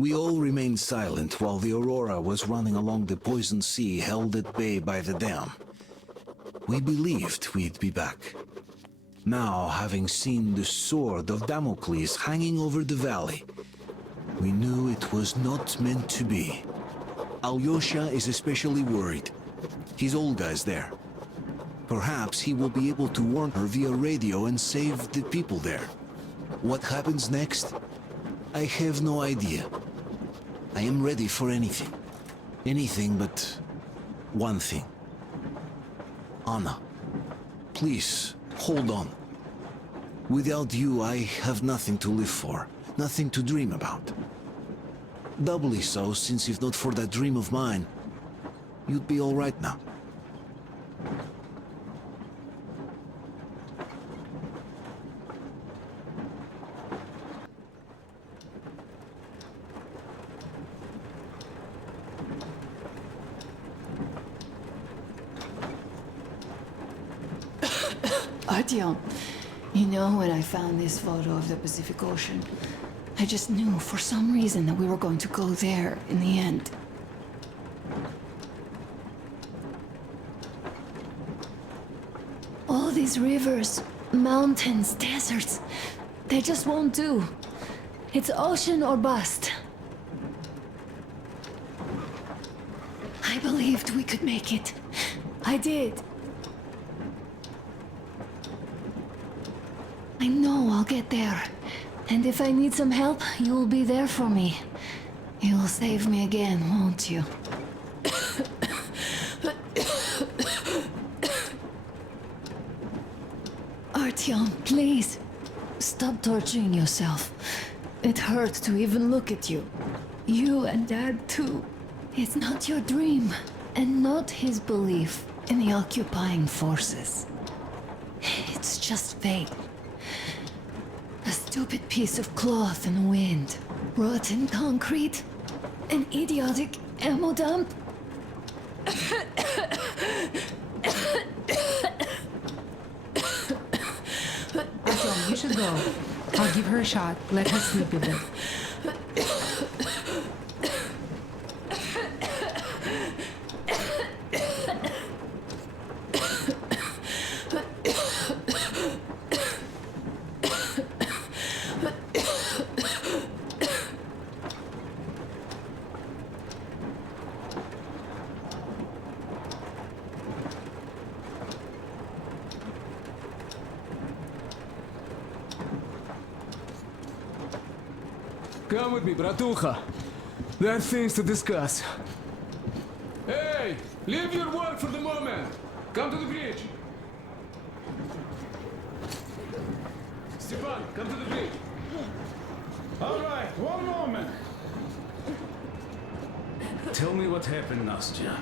We all remained silent while the Aurora was running along the poison sea held at bay by the dam. We believed we'd be back. Now, having seen the sword of Damocles hanging over the valley, we knew it was not meant to be. Alyosha is especially worried. His Olga's there. Perhaps he will be able to warn her via radio and save the people there. What happens next? I have no idea. I am ready for anything. Anything but one thing. Anna, please, hold on. Without you, I have nothing to live for, nothing to dream about. Doubly so, since if not for that dream of mine, you'd be all right now. Artyom, you know, when I found this photo of the Pacific Ocean, I just knew for some reason that we were going to go there in the end. All these rivers, mountains, deserts, they just won't do. It's ocean or bust. I believed we could make it. I did. I know I'll get there. And if I need some help, you'll be there for me. You'll save me again, won't you? Artyom, please. Stop torturing yourself. It hurts to even look at you. You and Dad, too. It's not your dream, and not his belief in the occupying forces. It's just fate. A stupid piece of cloth in the wind. Rotten concrete. An idiotic ammo dump. Artyom, you should go. I'll give her a shot. Let her sleep a bit. Come with me, bratucha. There are things to discuss. Hey! Leave your work for the moment! Come to the bridge! Stepan, come to the bridge! All right, one moment. Tell me what happened, Nastya.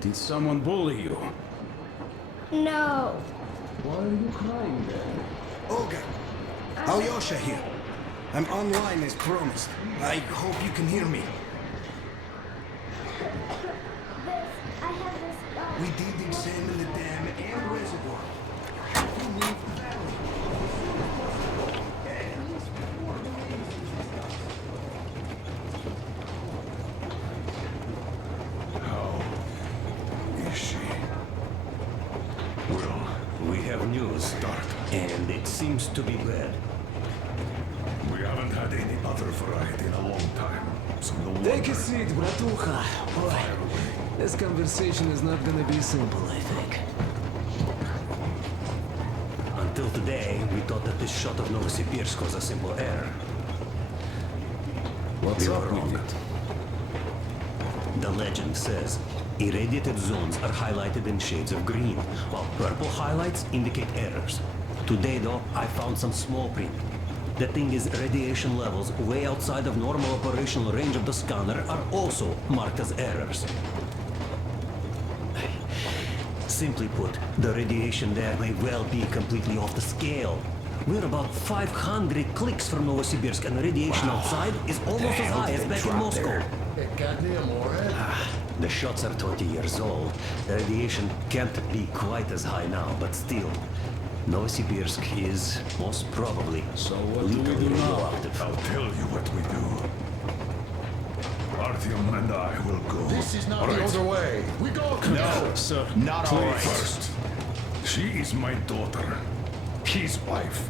Did someone bully you? No. Why are you crying then? Olga! Alyosha here. I'm online as promised. I hope you can hear me. I have this. We did examine the dam and reservoir. We leave the valley. At least before the rains How is she? Well, we have news, Dart, and it seems to be bad. We haven't had any other variety in a long time, so no wonder. Take a seat, bratucha. Boy, Fire away. this conversation is not gonna be simple, I think. Until today, we thought that this shot of Novosibirsk was a simple error. What's We up were wrong. with it? The legend says irradiated zones are highlighted in shades of green, while purple highlights indicate errors. Today, though, I found some small print. The thing is, radiation levels way outside of normal operational range of the scanner are also marked as errors. Simply put, the radiation there may well be completely off the scale. We're about 500 clicks from Novosibirsk, and the radiation outside is almost as high as back in Moscow. The shots are 20 years old. The radiation can't be quite as high now, but still, Novosibirsk is most probably So what do we do now? radioactive. I'll tell you what we do. Artyom and I will go. This is not All the right? other way. We go, Colonel. No, sir. not all right. First, she is my daughter, his wife.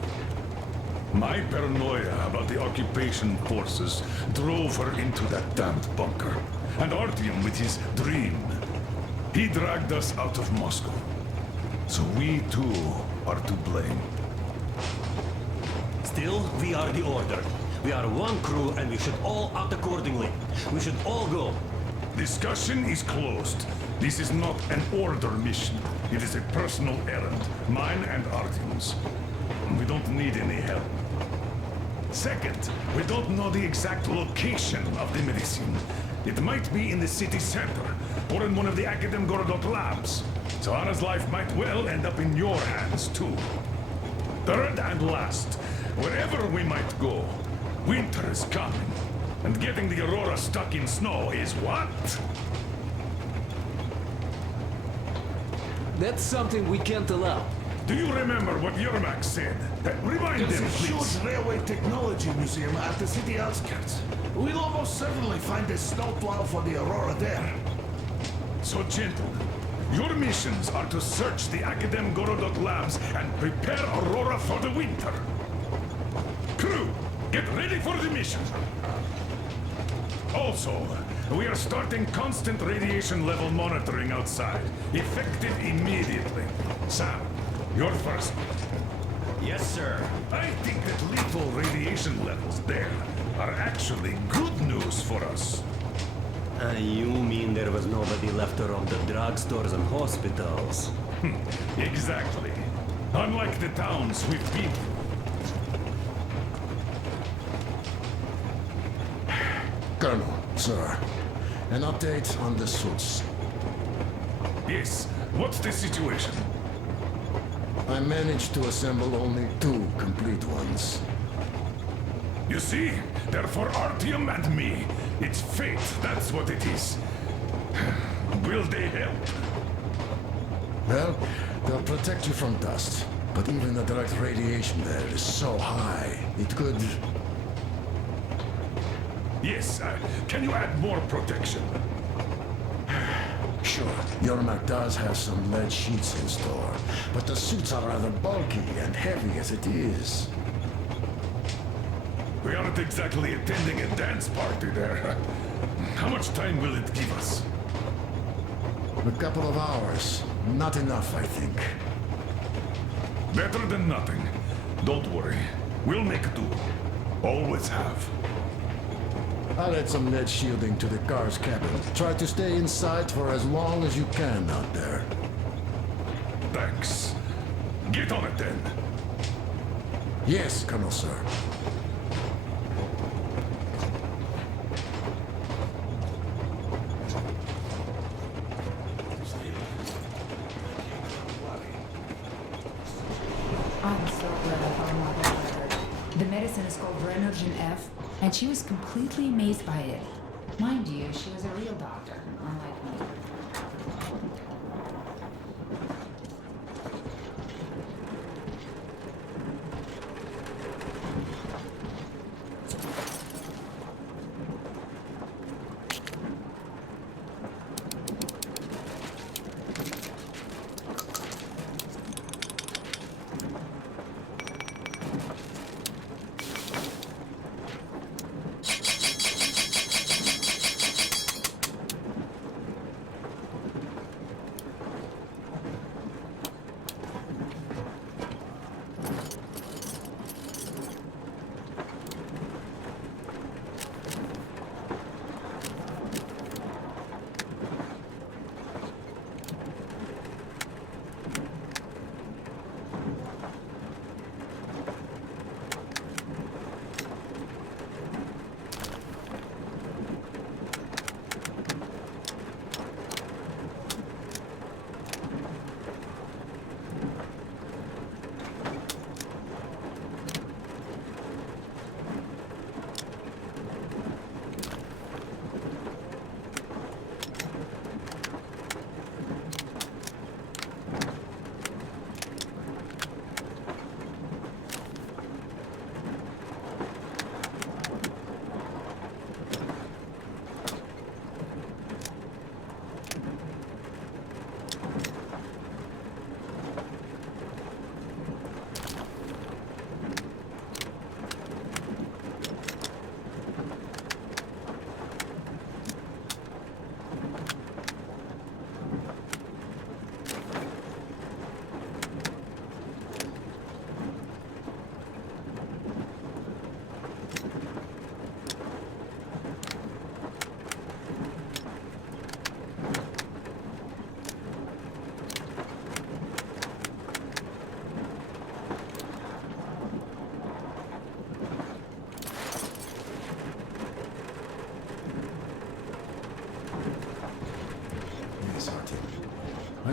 My paranoia about the occupation forces drove her into that damned bunker. And Artyom with his dream. He dragged us out of Moscow. So we too are to blame. Still, we are the Order. We are one crew and we should all act accordingly. We should all go. Discussion is closed. This is not an order mission. It is a personal errand, mine and Artyom's. We don't need any help. Second, we don't know the exact location of the medicine. It might be in the city center, or in one of the Akadem Gorodok labs. So Anna's life might well end up in your hands, too. Third and last, wherever we might go, winter is coming. And getting the Aurora stuck in snow is what? That's something we can't allow. Do you remember what Yermak said? Remind There's them, a please. huge railway technology museum at the city outskirts. We'll almost certainly find a snowplow for the Aurora there. So, gentlemen, your missions are to search the Akadem Gorodok labs and prepare Aurora for the winter. Crew, get ready for the mission. Also, we are starting constant radiation level monitoring outside, effective immediately. Sam, you're first. Yes, sir. I think that lethal radiation levels there are actually good news for us. You mean there was nobody left to rob the drugstores and hospitals? Exactly. Unlike the towns we've been through. Colonel, sir, an update on the suits. Yes, what's the situation? I managed to assemble only 2 complete ones. You see, they're for Artyom and me. It's fate, that's what it is. Will they help? Well, they'll protect you from dust. But even the direct radiation there is so high, it could... Yes, can you add more protection? Sure, Yermak does have some lead sheets in store, but the suits are rather bulky and heavy as it is. We aren't exactly attending a dance party there. How much time will it give us? A couple of hours. Not enough, I think. Better than nothing. Don't worry. We'll make do. Always have. I'll add some lead shielding to the car's cabin. Try to stay inside for as long as you can out there. Thanks. Get on it then. Yes, Colonel, sir. I'm so glad I found my record. The medicine is called Renergen F, and she was completely amazed by it. Mind you, she was a real doctor, unlike me.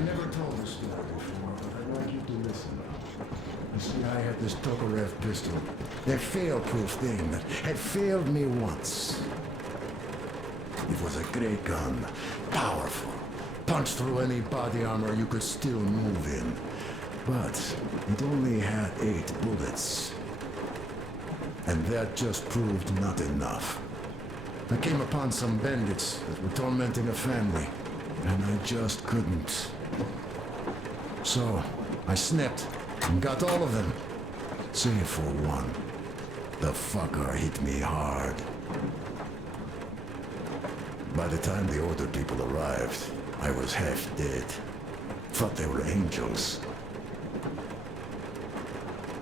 never told this story before, but I'd like you to listen. You see, I had this Tokarev pistol. That fail-proof thing that had failed me once. It was a great gun. Powerful. Punched through any body armor you could still move in. But it only had 8 bullets. And that just proved not enough. I came upon some bandits that were tormenting a family, and I just couldn't. So, I snipped and got all of them, save for one. The fucker hit me hard. By the time the older people arrived, I was half dead. Thought they were angels.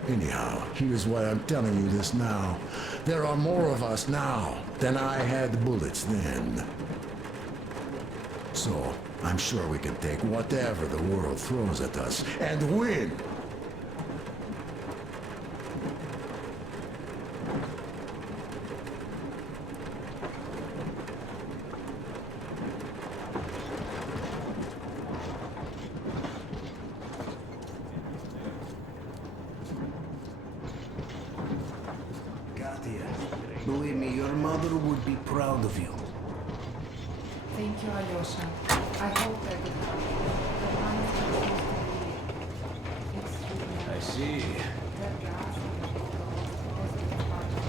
Anyhow, here's why I'm telling you this now. There are more of us now than I had bullets then. So, I'm sure we can take whatever the world throws at us and win! Katia, believe me, your mother would be proud of you. Thank you, Alyosha. I hope that the plan is supposed to be extremely. I see. That gas and the photos of the party.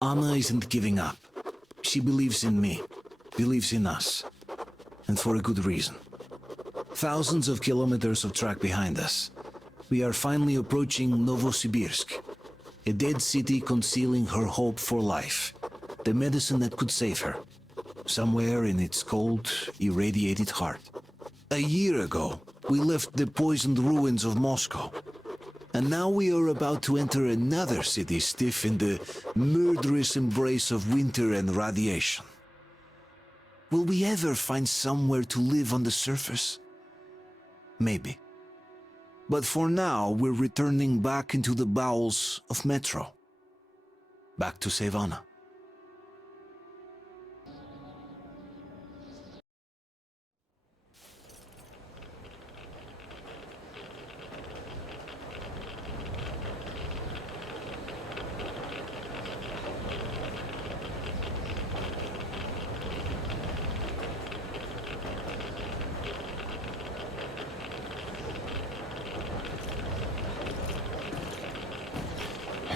Anna isn't giving up. She believes in me, believes in us, and for a good reason. Thousands of kilometers of track behind us. We are finally approaching Novosibirsk, a dead city concealing her hope for life, the medicine that could save her, somewhere in its cold, irradiated heart. A year ago, we left the poisoned ruins of Moscow, and now we are about to enter another city stiff in the murderous embrace of winter and radiation. Will we ever find somewhere to live on the surface? Maybe. But for now, we're returning back into the bowels of Metro. Back to save Anna.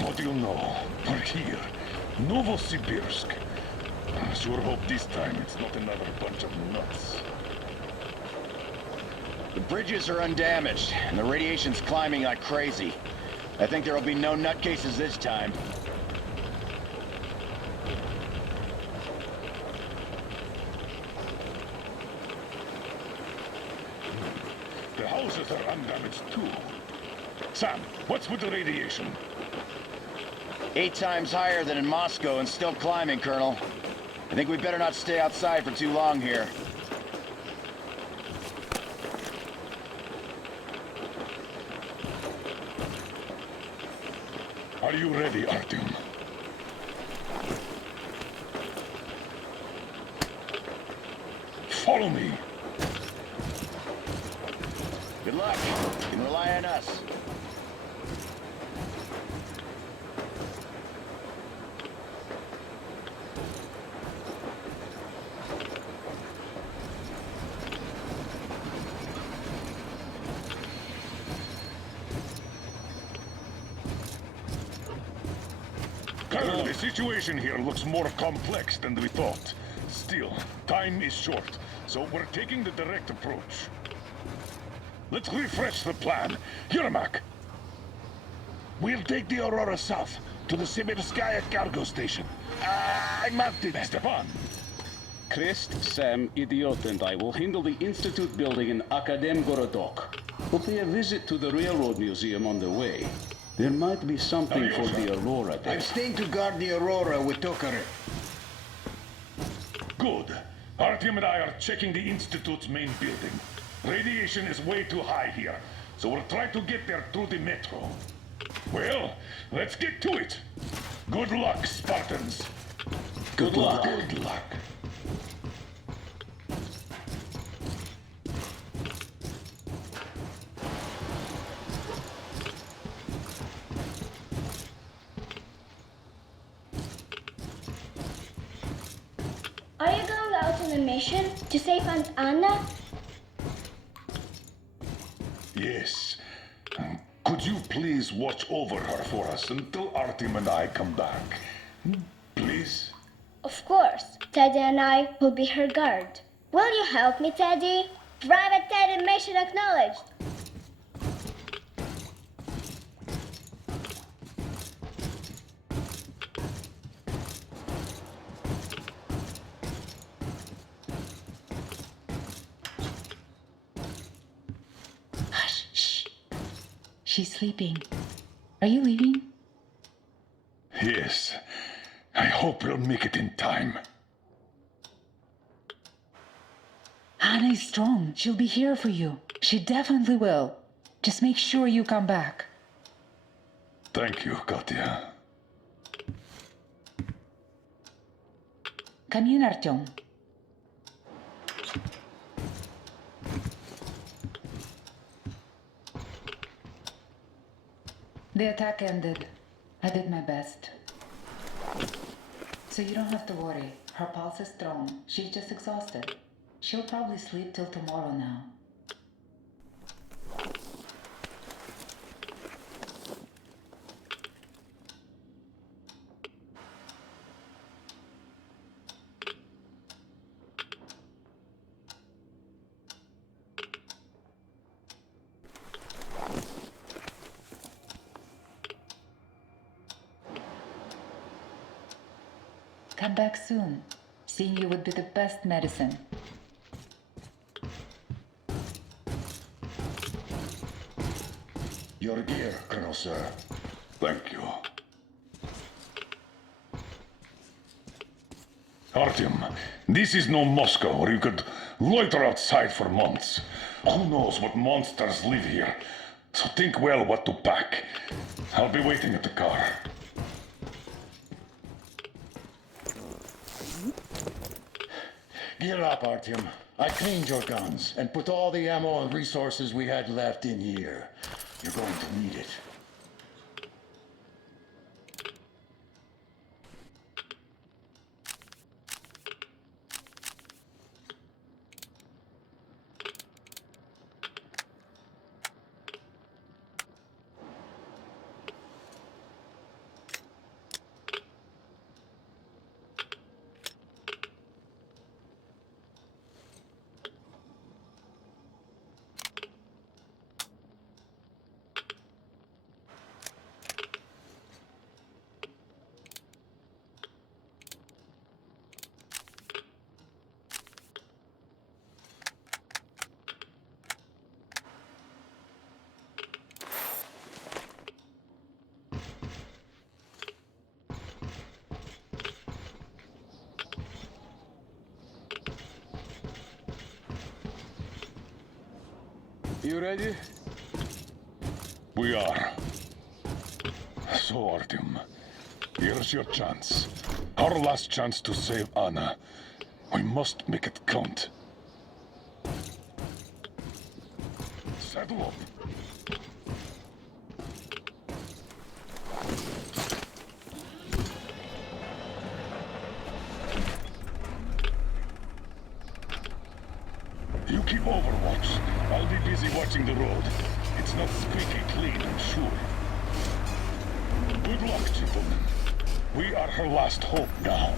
What do you know? We're here. Novosibirsk. I sure hope this time it's not another bunch of nuts. The bridges are undamaged, and the radiation's climbing like crazy. I think there'll be no nutcases this time. The houses are undamaged too. Sam, what's with the radiation? 8 times higher than in Moscow and still climbing, Colonel. I think we better not stay outside for too long here. Are you ready, Artyom? Follow me. Good luck. You can rely on us. Colonel, the situation here looks more complex than we thought. Still, time is short, so we're taking the direct approach. Let's refresh the plan. Yermak! We'll take the Aurora south to the Sibirskaya cargo station. I marked it, Stepan. Krist, Sam, Idiot, and I will handle the Institute building in Akademgorodok. We'll pay a visit to the Railroad Museum on the way. There might be something for the Aurora there. I'm staying to guard the Aurora with Tokarev. Good. Artyom and I are checking the Institute's main building. Radiation is way too high here. so we'll try to get there through the metro. Well, let's get to it. Good luck, Spartans. Good luck. Good luck. Are you going out on a mission to save Aunt Anna? Yes. Could you please watch over her for us until Artyom and I come back? Please? Of course. Teddy and I will be her guard. Will you help me, Teddy? Private Teddy mission acknowledged. Hush, shh. She's sleeping. Are you leaving? Yes. I hope we'll make it in time. Anna is strong. She'll be here for you. She definitely will. Just make sure you come back. Thank you, Katya. Come in, Artyom. The attack ended. I did my best. So you don't have to worry. Her pulse is strong. She's just exhausted. She'll probably sleep till tomorrow now. Come back soon. Seeing you would be the best medicine. Your gear, Colonel Sir. Thank you. Artyom, this is no Moscow where you could loiter outside for months. Who knows what monsters live here? So think well what to pack. I'll be waiting at the car. Gear up, Artyom. I cleaned your guns and put all the ammo and resources we had left in here. You're going to need it. You ready? We are. So, Artyom, here's your chance. Our last chance to save Anna. We must make it count. Saddle up. You keep overwatch. I'll be busy watching the road. It's not squeaky clean, I'm sure. Good luck, gentlemen. We are her last hope now.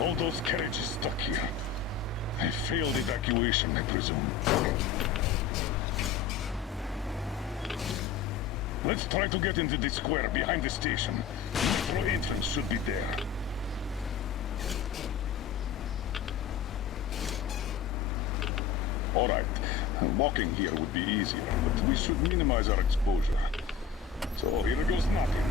All those carriages stuck here. A failed evacuation, I presume. Let's try to get into the square behind the station. Metro entrance should be there. All right. Walking here would be easier, but we should minimize our exposure. So here goes nothing.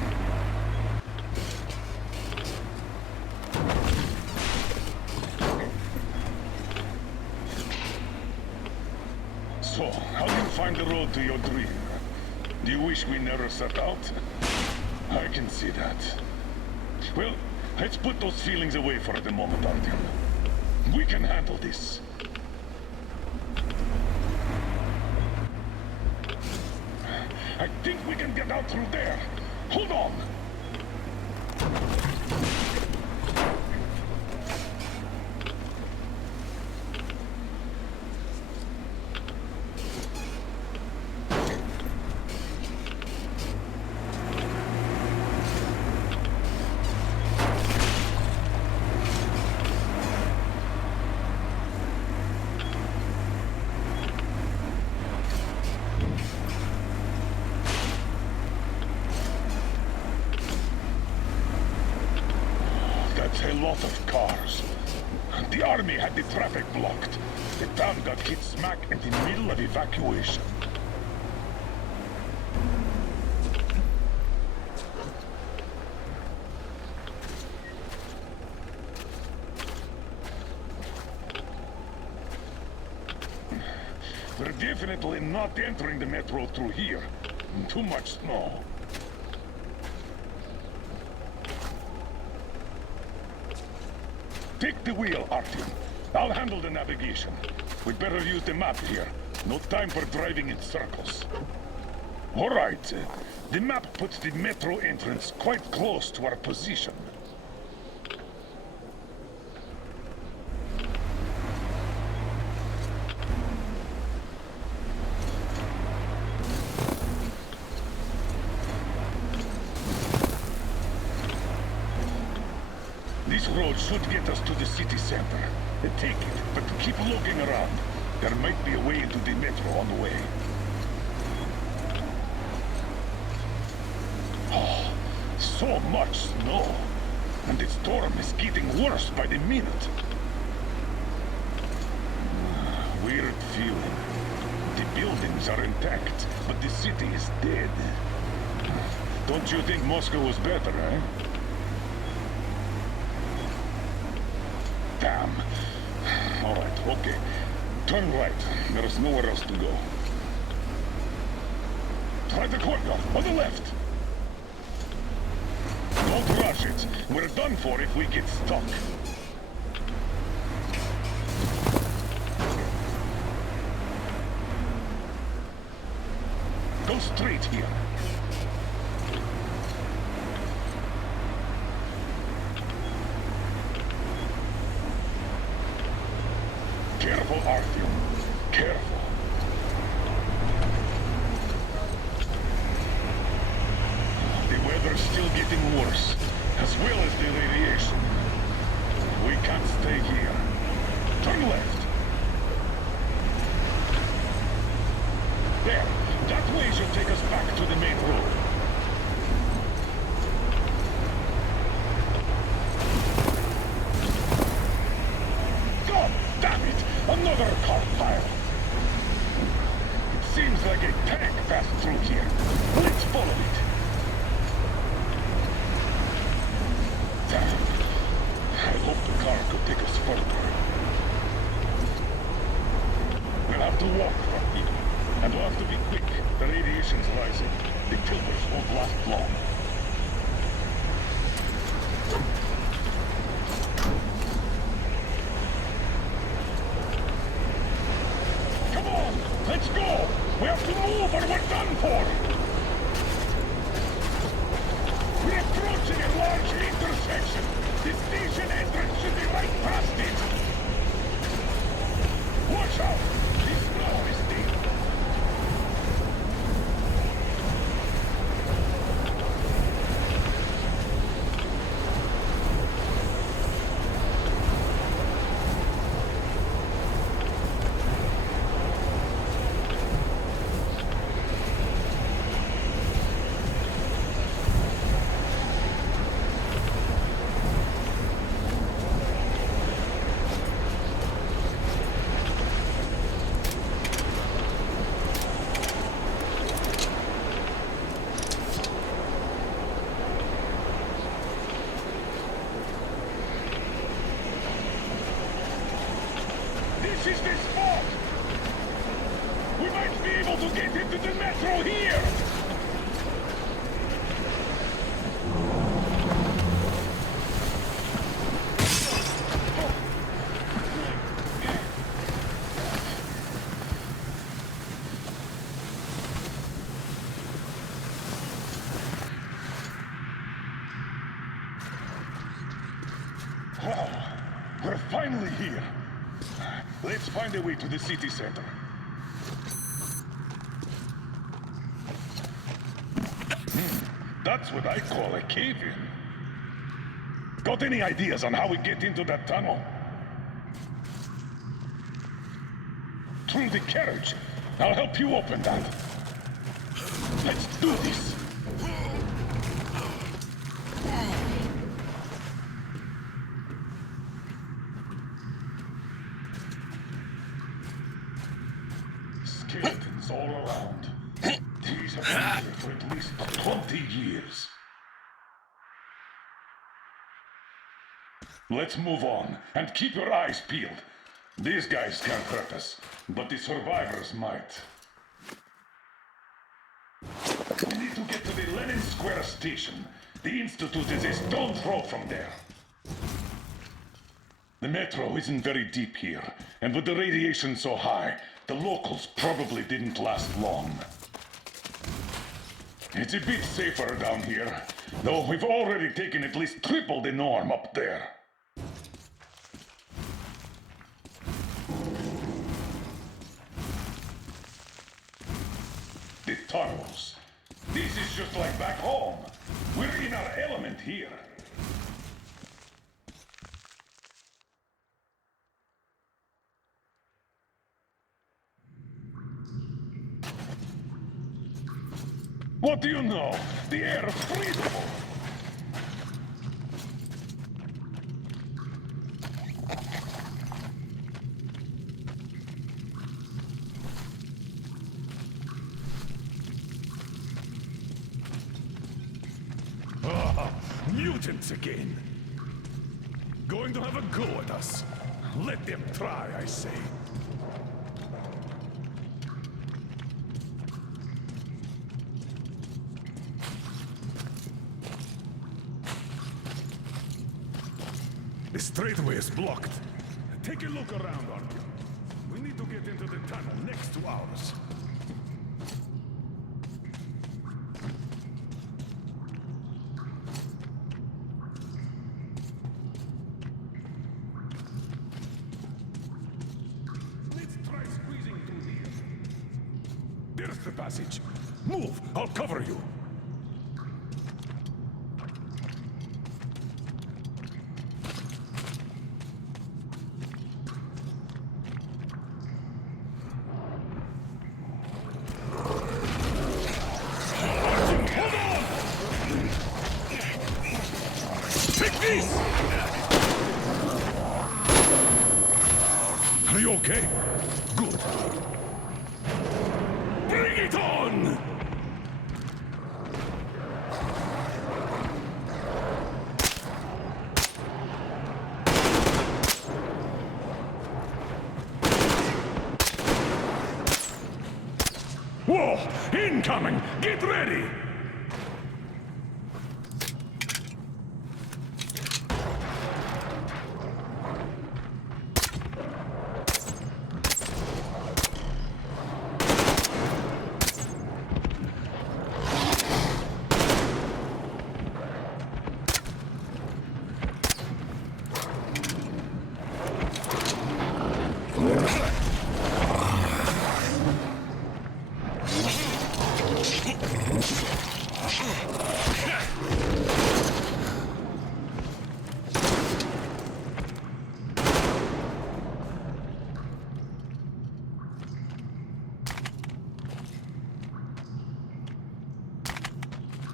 So, how do you find the road to your dream? Do you wish we never set out? I can see that. Well, let's put those feelings away for the moment, Artyom. We can handle this. I think we can get out through there. Hold on! A lot of cars. The army had the traffic blocked. The town got hit smack in the middle of evacuation. We're definitely not entering the metro through here. Too much snow. Take the wheel, Artyom. I'll handle the navigation. We'd better use the map here. No time for driving in circles. All right. The map puts the metro entrance quite close to our position. This road should get us to the city center. Take it, but keep looking around. There might be a way into the metro on the way. Oh, so much snow. And the storm is getting worse by the minute. Weird feeling. The buildings are intact, but the city is dead. Don't you think Moscow was better, eh? Damn. All right, okay. Turn right. There is nowhere else to go. Try the corridor on the left. Don't rush it. We're done for if we get stuck. Go straight here. Careful, Artyom. Careful. The weather's still getting worse, as well as the radiation. We can't stay here. Turn left. There. That way should take us back to the main road. God damn it! Another car pile! It seems like a tank passed through here. Let's follow it. Damn. I hope the car could take us further. We'll have to walk from here. And we'll have to be quick. The radiation's rising. The tilters won't last long. Come on! Let's go! We have to move or we're done for! We're approaching a large intersection! The station entrance should be right past it! Watch out! The snow is deep! This is the spot! We might be able to get into the metro here! We're finally here. Let's find a way to the city center. That's what I call a cave-in. Got any ideas on how we get into that tunnel? Through the carriage. I'll help you open that. Let's do this. Skeletons all around. These have been here for at least 20 years. Let's move on, and keep your eyes peeled. These guys can't hurt us, but the survivors might. We need to get to the Lenin Square station. The Institute is a stone's throw from there. The metro isn't very deep here, and with the radiation so high, the locals probably didn't last long. It's a bit safer down here, though we've already taken at least triple the norm up there. The tunnels. This is just like back home. We're in our element here. What do you know? The air is breathable. Mutants again. Going to have a go at us. Let them try, I say. The straightaway is blocked. Take a look around, Artyom. We need to get into the tunnel next to ours. Let's try squeezing through here. There's the passage. Move, I'll cover you. Are you okay? Good. Bring it on! Whoa! Incoming! Get ready!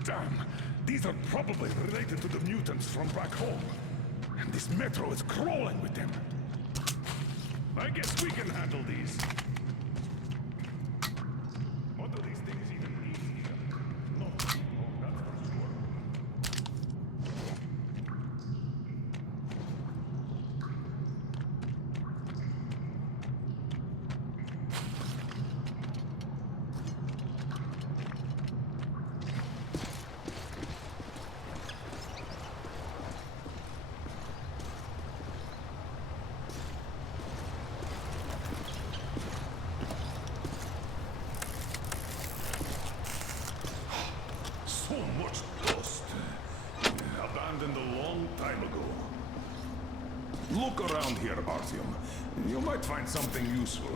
Damn, these are probably related to the mutants from back home. And this metro is crawling with them. I guess we can handle these. What do these things even mean here? No, that's for sure. Look around here, Artyom. You might find something useful.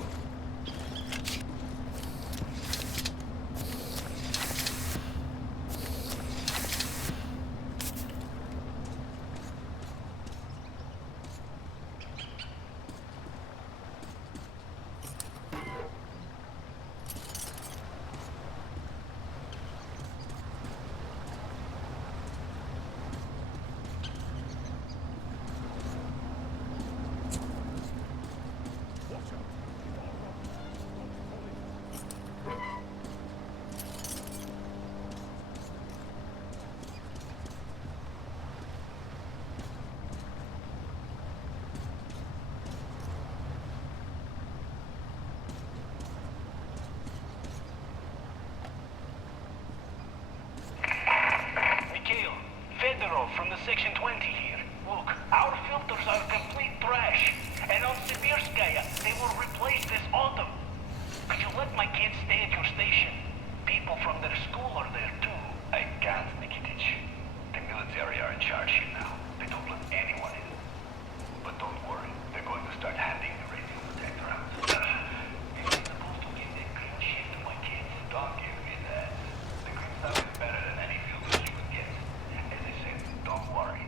From the Section 20 here. Look, our filters are complete trash. And on Sibirskaya, they will replace this autumn. Could you let my kids stay at your station? People from their school are there too. I can't, Nikitich. The military are in charge here now. They don't let anyone in. But don't worry, they're going to start handing the radio protector out. You're supposed to give that green shit to my kids. Don't give me that. The green stuff is better than any filters you could get. As I said, don't worry.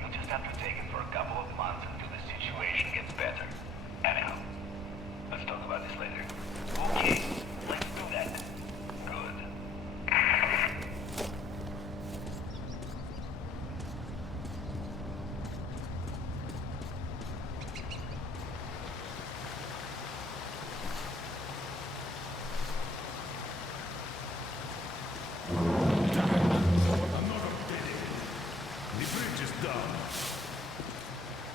You'll just have to take it for a couple of months until the situation gets better. Anyhow, let's talk about this later. Okay, let's do that. Good.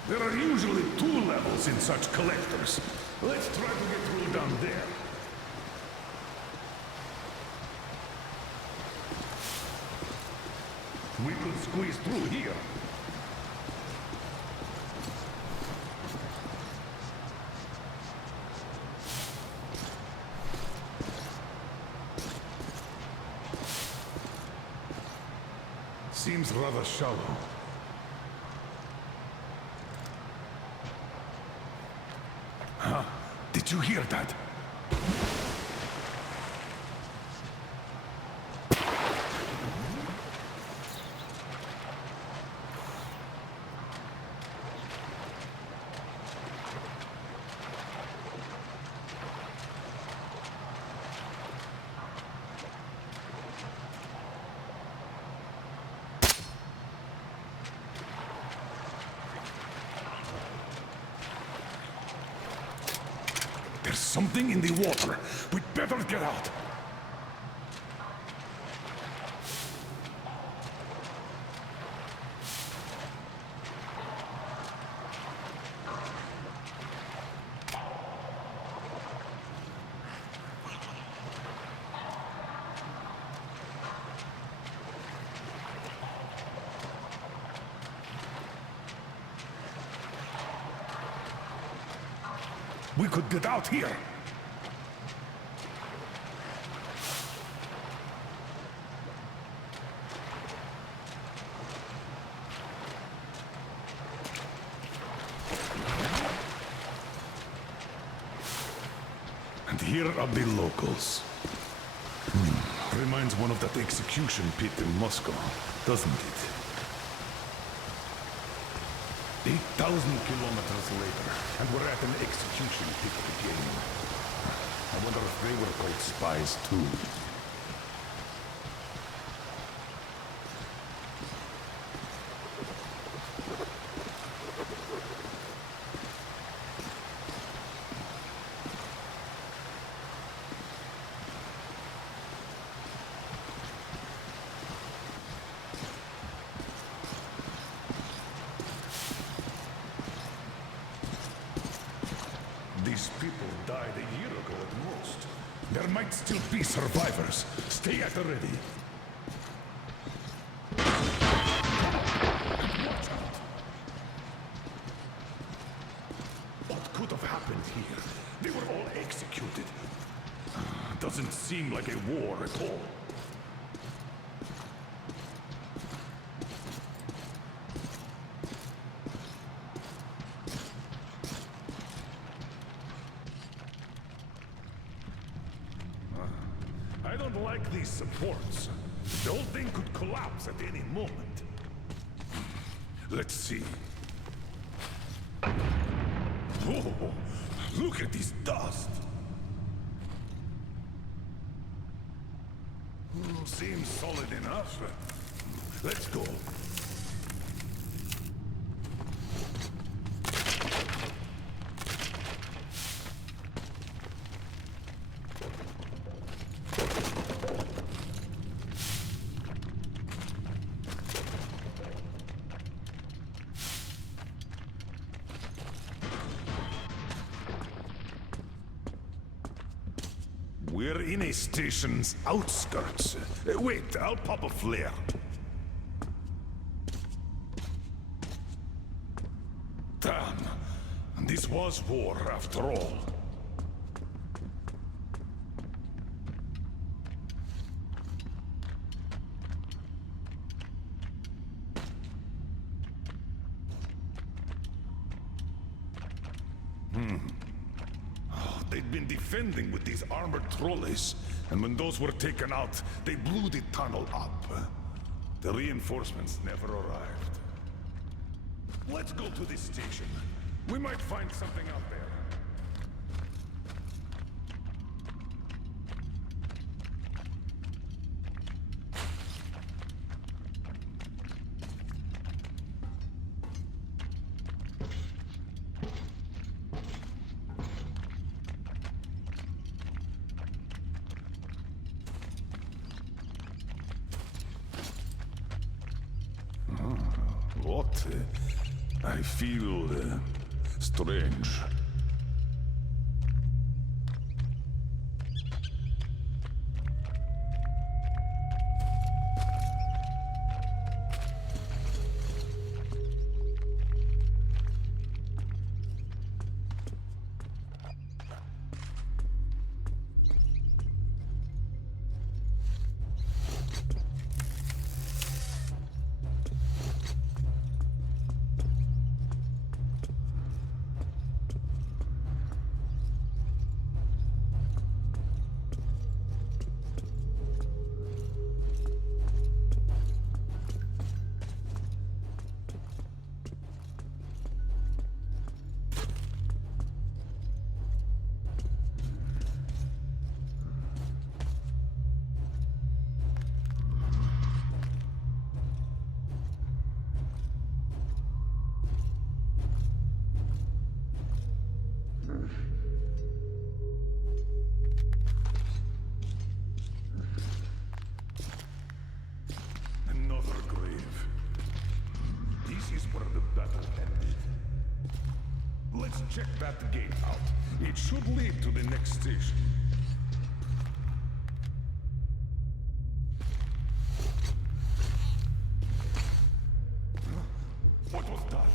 There are usually 2 levels in such collectors. Let's try to get through down there. We could squeeze through here. Seems rather shallow. Huh? Did you hear that? There's something in the water. We'd better get out. We could get out here. And here are the locals. Reminds one of that execution pit in Moscow, doesn't it? 8,000 kilometers later, and we're at an execution pit again. I wonder if they were called spies too. These people died a year ago at most. There might still be survivors. Stay at the ready. Watch out! What could have happened here? They were all executed. Doesn't seem like a war at all. like these supports. The whole thing could collapse at any moment. Let's see. Oh, look at this dust. Seems solid enough. Let's go. We're in a station's outskirts. Wait, I'll pop a flare. Damn. This was war after all. They'd been defending with these armored trolleys, and when those were taken out, they blew the tunnel up. The reinforcements never arrived. Let's go to this station. We might find something out there. What? I feel strange. Let's check that gate out. It should lead to the next station. What was that?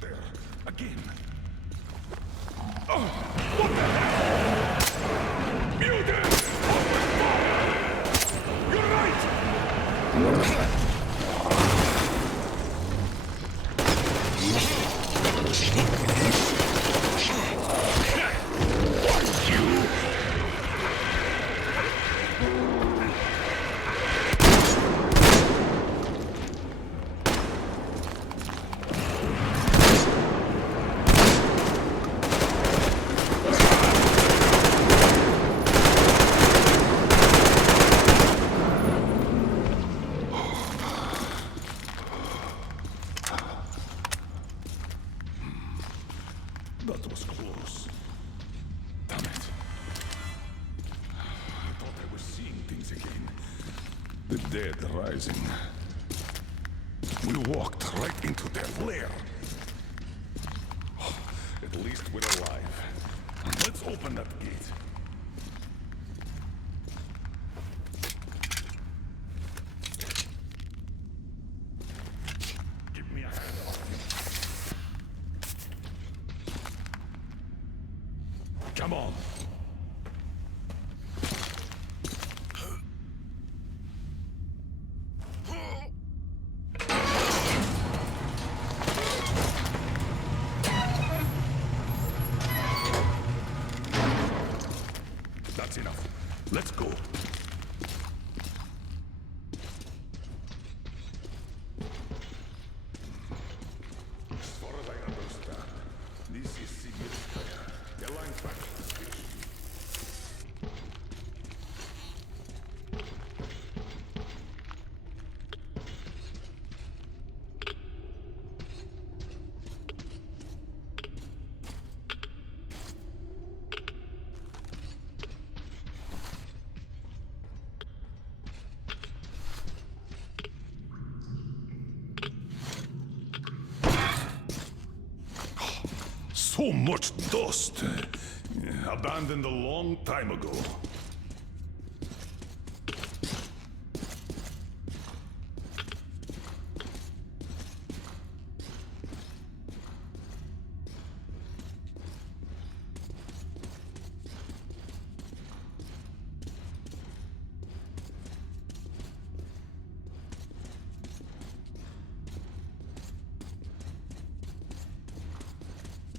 There, again. Oh, what the hell? Mutant! You're right! That was close. Damn it. I thought I was seeing things again. The dead rising. We walked right into their lair. At least we're alive. Let's open that gate. Give me a hand. Come on. So much dust. Abandoned a long time ago.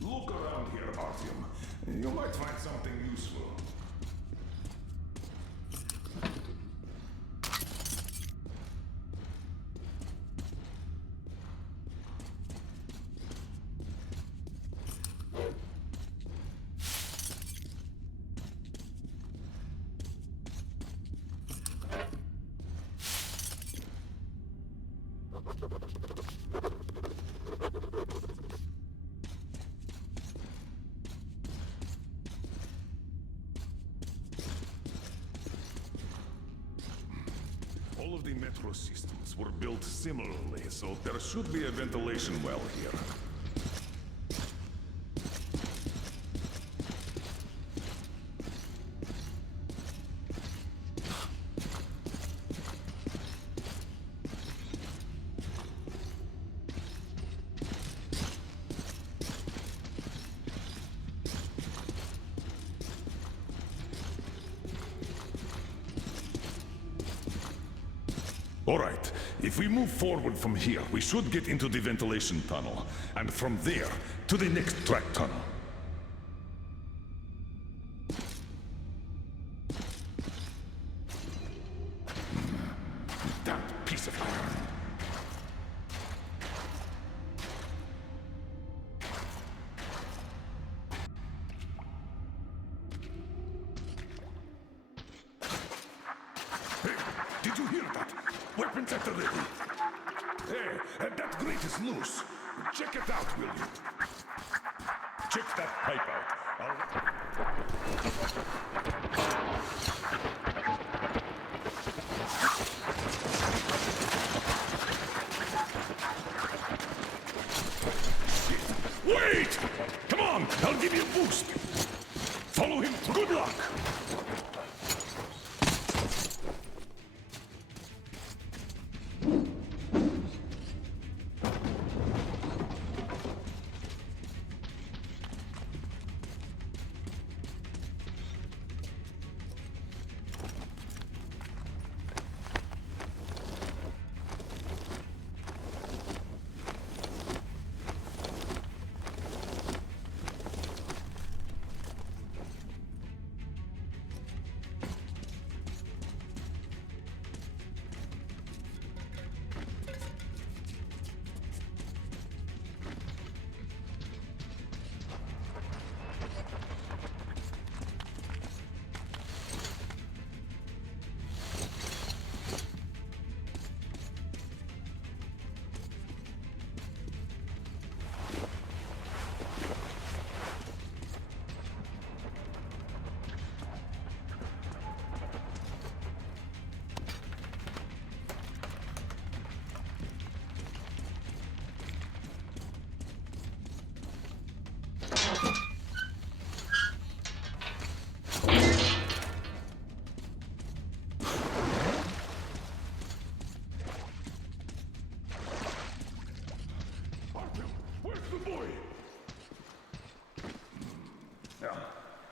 Look around here, Artyom. You might find something useful. All of the metro systems were built similarly, so there should be a ventilation well here. All right, if we move forward from here, we should get into the ventilation tunnel, and from there, to the next track tunnel. Damn piece of iron. Hey, did you hear that? Weapons at the ready. Hey, and that grate is loose. Check it out, will you? Check that pipe out. Wait! Come on, I'll give you a boost. Follow him. Good luck.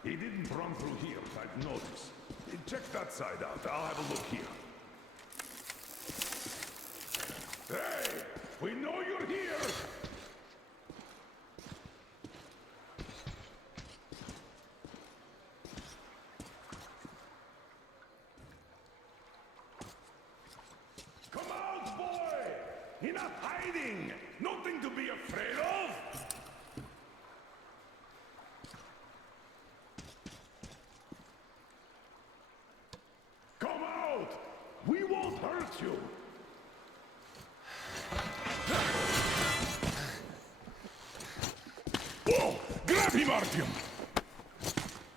He didn't run through here, I've noticed. Check that side out. I'll have a look here. Hey! We know you're here! Come out, boy! You're not hiding! Nothing to be afraid of! We won't hurt you! Whoa! Grab him, Artyom!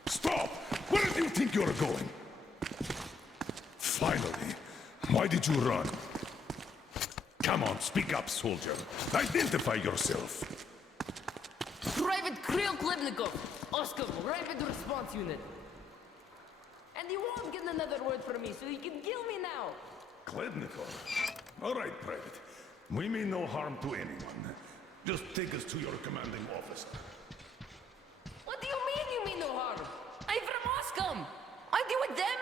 Stop! Where do you think you're going? Finally! Why did you run? Come on, speak up, soldier. Identify yourself. Private Krill! Mikhail Klebnikov, Oscar, Rapid Response Unit. And you won't get another word from me, so you can kill me now. Klebnikov? All right, Private. We mean no harm to anyone. Just take us to your commanding officer. What do you mean you mean no harm? I'm from Moscow. Aren't you with them?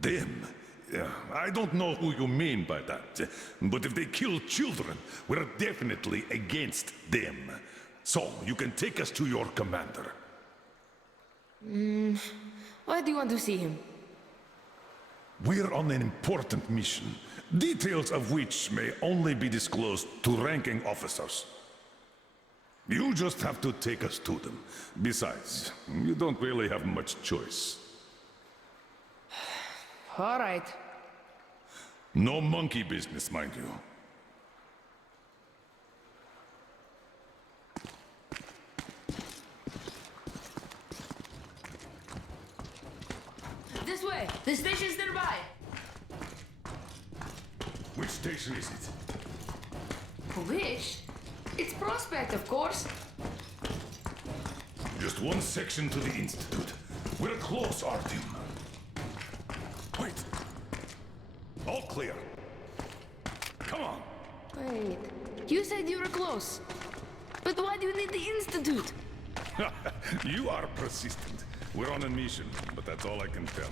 Them? Yeah, I don't know who you mean by that. But if they kill children, we're definitely against them. So, you can take us to your commander. Why do you want to see him? We're on an important mission, details of which may only be disclosed to ranking officers. You just have to take us to them. Besides, you don't really have much choice. All right. No monkey business, mind you. This way. The station's nearby. Which station is it? Which? It's Prospect, of course. Just one section to the Institute. We're close, Artyom. Wait. All clear. Come on. Wait. You said you were close. But why do you need the Institute? You are persistent. We're on a mission, but that's all I can tell.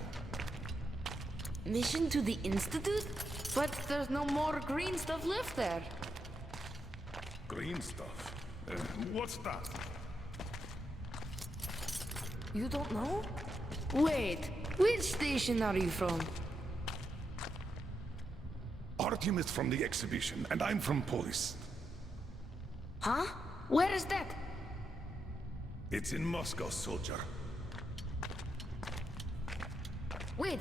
Mission to the Institute? But there's no more green stuff left there. Green stuff? What's that? You don't know? Wait, which station are you from? Artyom is from the exhibition, and I'm from Polis. Huh? Where is that? It's in Moscow, soldier. Wait.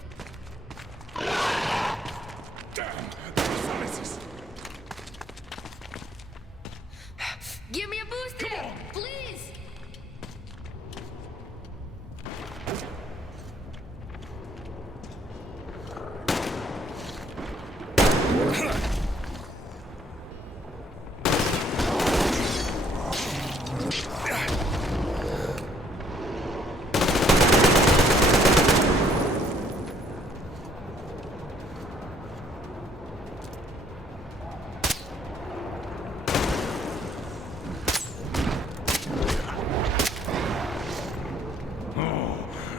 Damn! The silences! Give me a boost here, please!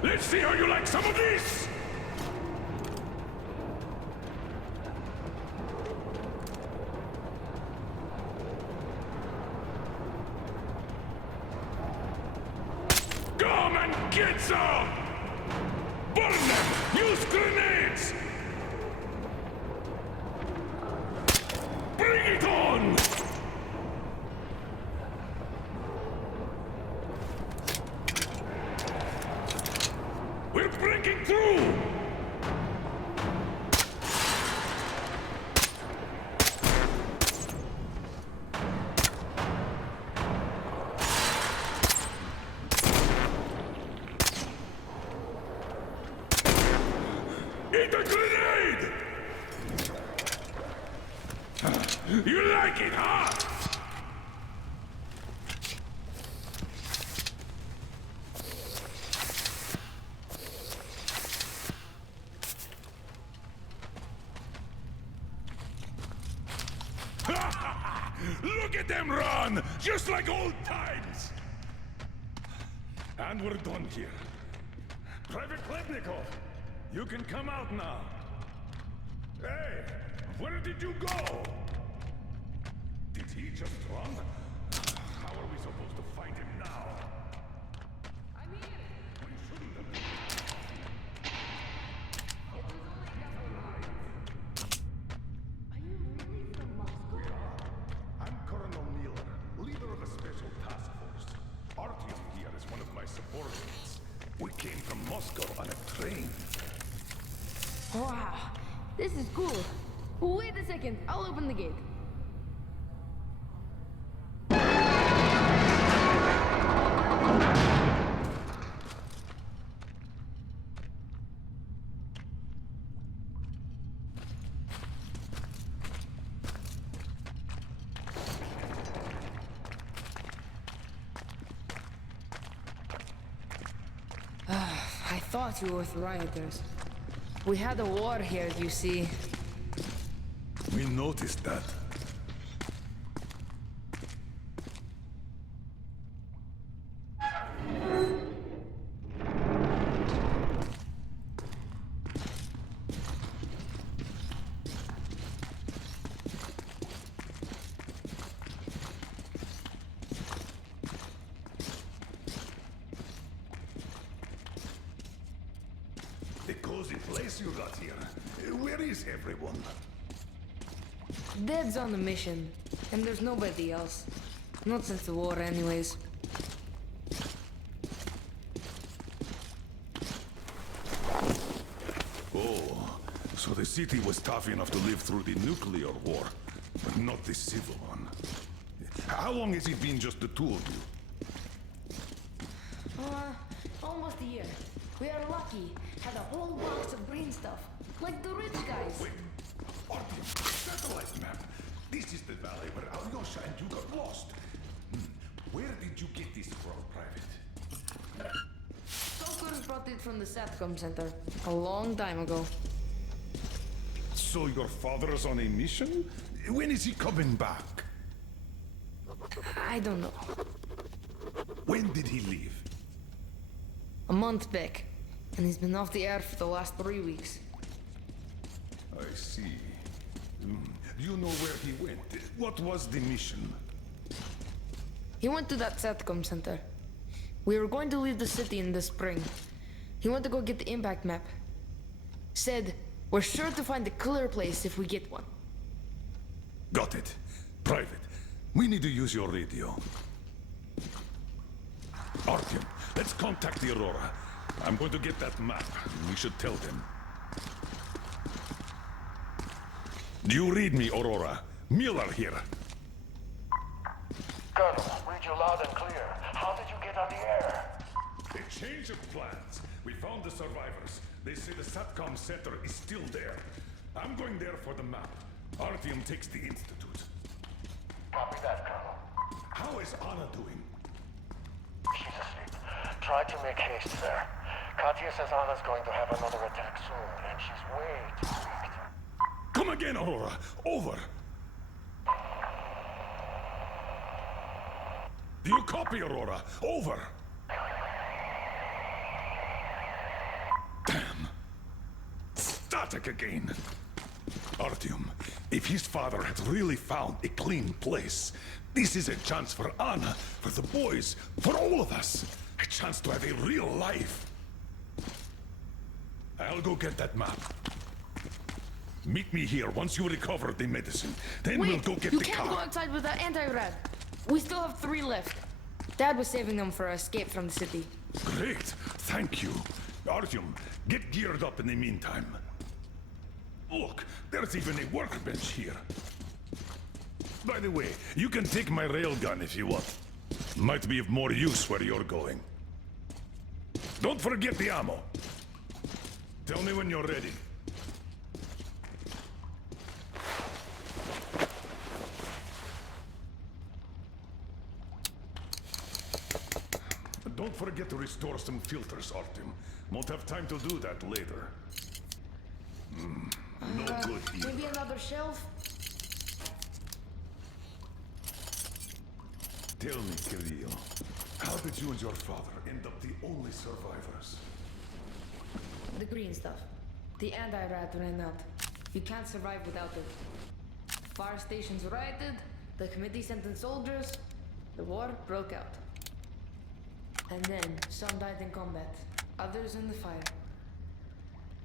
Let's see how you like some of this! Come and get some! Burn them! Use grenades! Bring it on! We're breaking through! Eat a grenade! You like it, huh? Look at them run! Just like old times! And we're done here. Private Klebnikov, you can come out now. Hey, where did you go? Did he just run? How are we supposed to find him now? I'm here! We shouldn't have... Are you really from Moscow? I'm Colonel Miller, leader of a special task force. Artyom here is one of my subordinates. We came from Moscow on a train. Wow, this is cool. Wait a second, I'll open the gate. thought you were with rioters. We had a war here, you see. We noticed that. The cozy place you got here. Where is everyone? Dad's on a mission, and there's nobody else. Not since the war, anyways. Oh, so the city was tough enough to live through the nuclear war, but not the civil one. How long has it been just the two of you? Almost a year. We are lucky. Had a whole box of green stuff, like the rich guys. Wait, Artyom, satellite map. This is the valley where Alyosha and you got lost. Where did you get this from, Private? Stoker brought it from the SATCOM center a long time ago. So your father's on a mission? When is he coming back? I don't know. When did he leave? A month back, and he's been off the air for the last 3 weeks. I see. Do you know where he went? What was the mission? He went to that SATCOM center. We were going to leave the city in the spring. He went to go get the impact map. Said, we're sure to find a clear place if we get one. Got it. Private, we need to use your radio. Artyom, let's contact the Aurora. I'm going to get that map. We should tell them. Do you read me, Aurora? Miller here. Colonel, read you loud and clear. How did you get on the air? A change of plans. We found the survivors. They say the SATCOM center is still there. I'm going there for the map. Artyom takes the Institute. Copy that, Colonel. How is Anna doing? She's asleep. Try to make haste, sir. Katya says Anna's going to have another attack soon, and she's way too weak to... Come again, Aurora. Over. Do you copy, Aurora? Over. Damn. Static again. Artyom, if his father had really found a clean place, this is a chance for Anna, for the boys, for all of us. A chance to have a real life. I'll go get that map. Meet me here once you recover the medicine. Then we'll go get you the can't car. go outside with that anti-rad. We still have 3 left. Dad was saving them for our escape from the city. Great, thank you. Artyom, get geared up in the meantime. Look, there's even a workbench here. By the way, you can take my railgun if you want. Might be of more use where you're going. Don't forget the ammo. Tell me when you're ready. Don't forget to restore some filters, Artyom. Won't have time to do that later. No good either. Maybe another shelf? Tell me, Kirill, how did you and your father end up the only survivors? The green stuff. The anti-rat ran out. You can't survive without it. Fire stations rioted, the committee sent in soldiers, the war broke out. And then, some died in combat, others in the fire.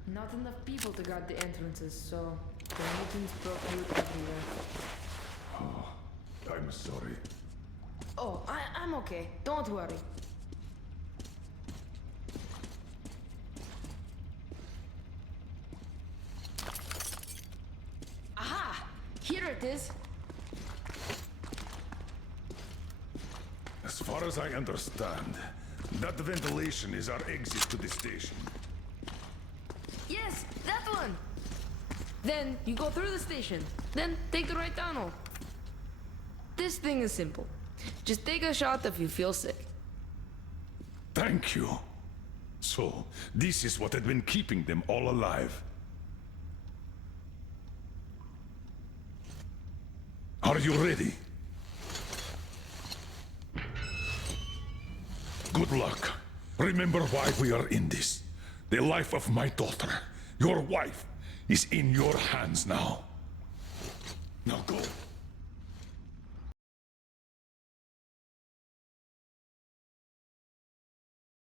Not enough people to guard the entrances, so the mutants broke out everywhere. Oh, I'm sorry. Oh, I'm okay. Don't worry. Aha! Here it is. As far as I understand, that ventilation is our exit to the station. Yes, that one! Then you go through the station, then take the right tunnel. This thing is simple. Just take a shot if you feel sick. Thank you. So, this is what had been keeping them all alive. Are you ready? Good luck. Remember why we are in this. The life of my daughter, your wife, is in your hands now. Now go.